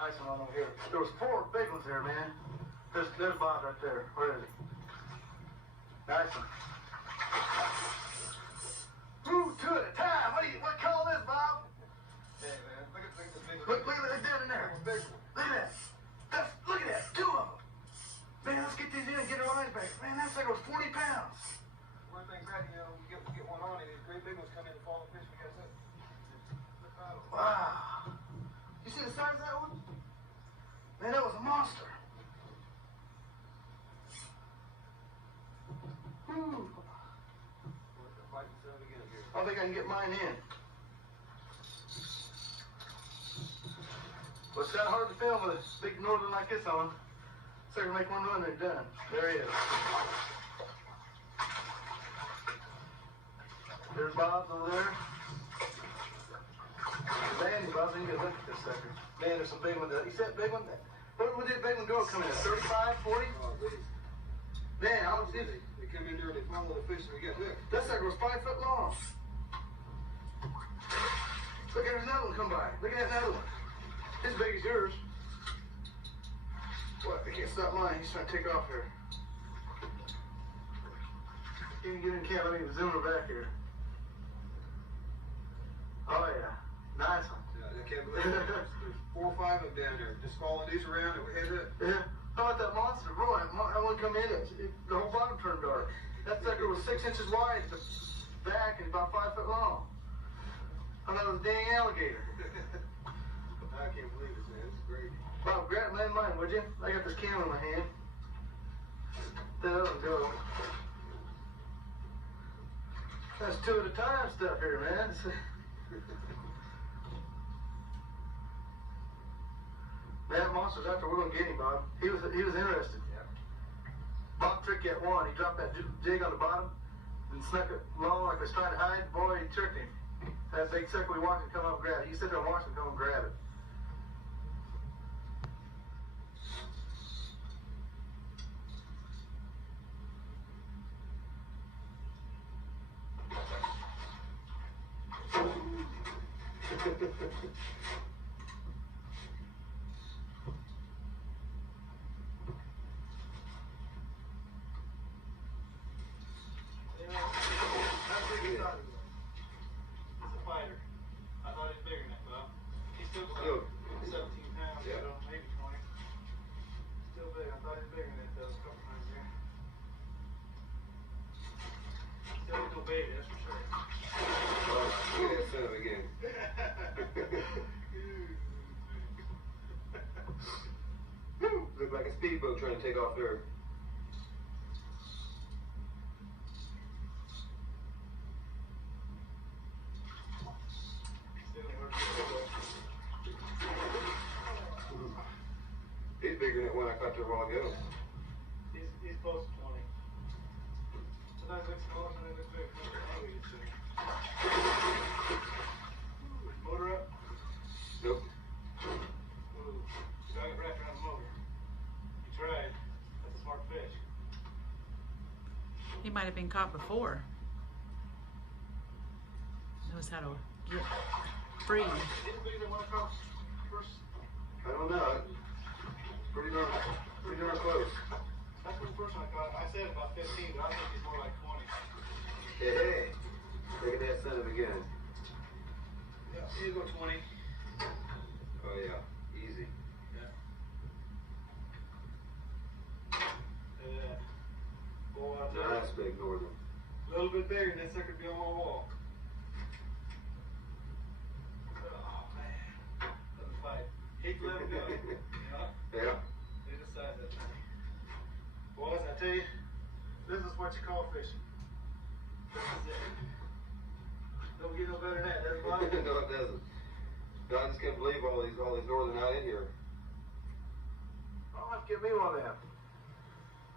Nice one over here. There was 4 big ones there, man. There's Bob right there. Where is he? Nice one. Ooh, 2 at a time. What call this, Bob? Hey, man, look at this big one. Look at that down in there. Look at that. Look at that. 2 of them. Man, let's get these in and get our lines back. Man, that sucker was 40 pounds. Where things at, you know, we get one on, and these great big ones come in and fall the fish. We got to set. Wow. You see the size of that one? Man, that was a monster. Whew. I don't think I can get mine in. Well, it's kind of hard to film with a big northern like this on. So I can make one run and they're done. There he is. There's Bob's over there. Man, Bob's ain't gonna look at this sucker. Man, there's some big one. You said big one? What did big one go come in at? 35, 40? Oh, man, I was they come in there and they follow the fish and we get hooked. That sucker was 5 foot long. Look, there's another one come by. Look at that another one. As big as yours. What? I can't stop mine. He's trying to take off here. Can't get in camera. Let me zoom her back here. Oh, yeah. Nice one. Yeah, I can't believe it. There's 4 or 5 of them down there. Just following these around and we hit it. Yeah. How about that monster? Bro, I want to come in. The whole bottom turned dark. That sucker was 6 inches wide at the back and about 5 foot long. I thought it was a dang alligator. I can't believe this, man. This is great. Bob, grab mine, would you? I got this camera in my hand. That doesn't go. That's 2 at a time stuff here, man. That monster's after we're gonna get him, Bob. He was interested. Yeah. Bob tricked that one. He dropped that jig on the bottom and snuck it low like he was trying to hide. Boy, he tricked him. That big sucker, we watched him come up and grab it. He sit there and watched him come and grab it. It's a fighter. I thought he was bigger than that, Bob. He's still 17 pounds, yeah. Maybe 20. Still big. I thought he was bigger than that, though, a couple times there. Still ain't no baby, that's for sure. Oh, look at that son of a gun. Look like a speedboat trying to take off there. He's bigger than that one I caught there a while ago. He's close to 20. Sometimes it looks small, sometimes it looks big. Motor up? Nope. Ooh, you got it wrapped around the motor. You tried. That's a smart fish. He might have been caught before. Knows how to get free. Didn't bigger than one I caught first. I don't know. Pretty darn close. That's the first one I caught. I said about 15, but I think he's more like 20. Hey, look at that son of a gun. Yeah, you go 20. Oh yeah, easy. Yeah. Look at that. Boy, out there. Nice big northern. A little bit bigger than that sucker be on my wall. Oh man. Doesn't fight. Hate to let him go. Yeah. Look at the size of that thing. Boys, I tell you, this is what you call fishing. This is it. Don't get no better than that, does it, Bob? No, it doesn't. No, I just can't believe all these northern out in here. I'll have to get me one of them.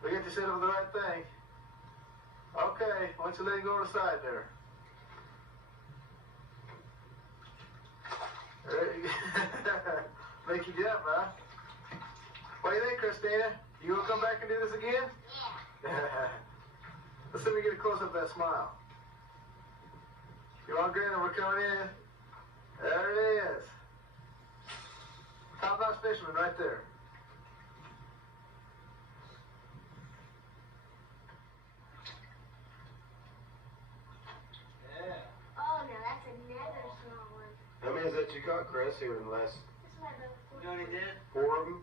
We get to set up the right thing. Okay, why don't you let him go to the side there? There you go. Make you jump, huh? What do you think, Christina? You gonna come back and do this again? Yeah. Let's see if we get a close up of that smile. You want grin and we're coming in? There it is. Top notch fisherman right there. Yeah. Oh, no, that's another small one. How many is that you caught, Chris, here in the last This is my boat. You know what he did? 4 of them?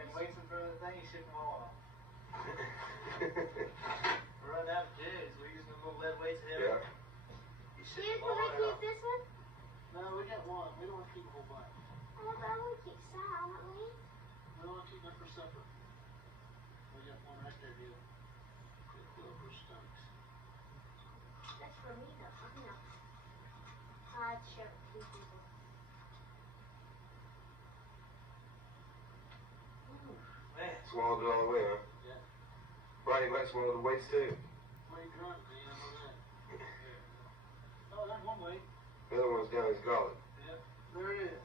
And weights in front of the thing, he shook them all off. We're running out of jigs. We're using the little lead weights ahead. Yeah. He shook Dude, them can all we right keep off. this one? No, we got one. We don't want to keep a whole bunch. Oh, but I want to keep some, don't we? We don't want to keep it for supper. We got one right there, dude. Good gopher stunks. That's for me, though. I'm not. I'd share it with 2 people. Man. Swallowed it all the way, huh? Yeah. Ronnie might swallow the weights too. What are you drunk, man? Look at that. Oh, there's one weight. The other one's down his gullet. Yep. There it is.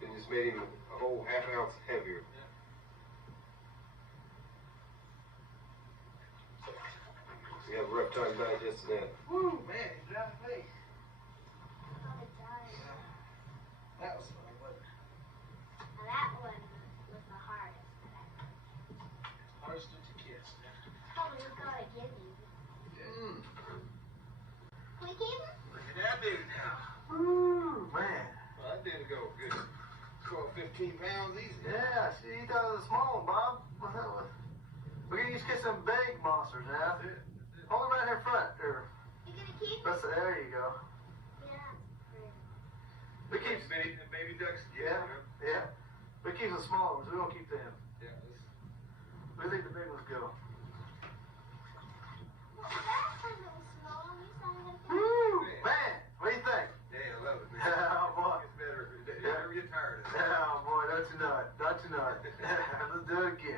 It just made him a whole half ounce heavier. We have a rough time digesting that. Woo, man, he's drowning me. Probably died. That was funny, wasn't it? Now, that one was the hardest. Hardest to kiss. Probably gotta give you. Mm. Can we keep him? Look at that dude now. Woo, man. Well, that didn't go good. 12, 15 pounds easy. Yeah, see, you thought it was a small one, Bob. We're gonna use get some big monsters now. That's it. Hold it right here front. There. You gonna keep him? There you go. Yeah. We keep. Baby ducks. Yeah. Yeah. We keep the smaller ones. We don't keep them. Yeah. We leave the big ones go. Well, last time it was small, and we saw it again. Woo, man. What do you think? Yeah, I love it, man. Oh, boy. It's better. You never get tired of it. Oh, boy. Don't you know it. Don't you know it. Let's do it again.